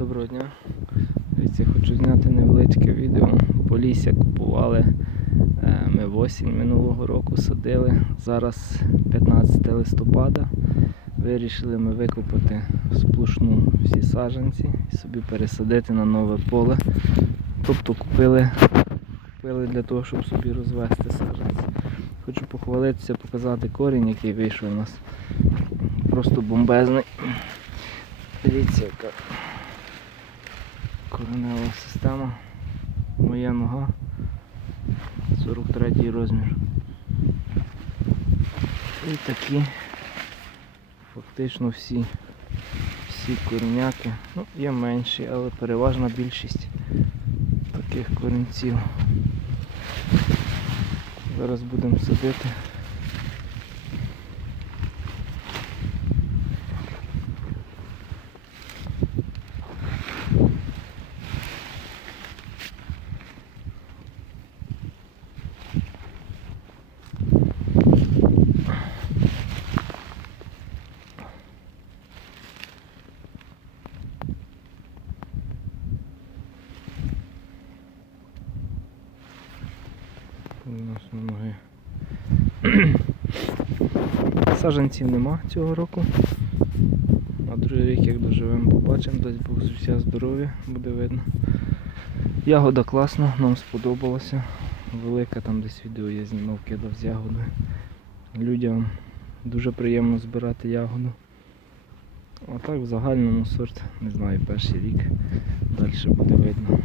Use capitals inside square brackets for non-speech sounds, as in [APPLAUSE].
Доброго дня. Дивіться, хочу зняти невеличке відео. Полісся купували. е, Ми осінь минулого року садили. Зараз 15 листопада. Вирішили ми викопати сплошну всі саджанці і собі пересадити на нове поле. Тобто купили, купили для того, щоб собі розвести саджанці. Хочу похвалитися, показати корінь, який вийшов у нас. Просто бомбезний. Дивіться, яка коренева система. Моя нога. 43 розмір. І такі фактично всі, всі кореняки. Ну, є менші, але переважна більшість таких корінців. Зараз будемо садити. У нас ноги. [CLEARS THROAT] Саджанців нема цього року. А другий рік, як доживемо, побачимо, дасть Бог життя здоров'я, буде видно. Ягода класна, нам сподобалася. Велика там десь відео я знімав, кидав з ягодою. Людям дуже приємно збирати ягоду. А так в загальному сорт, не знаю, перший рік. Далі буде видно.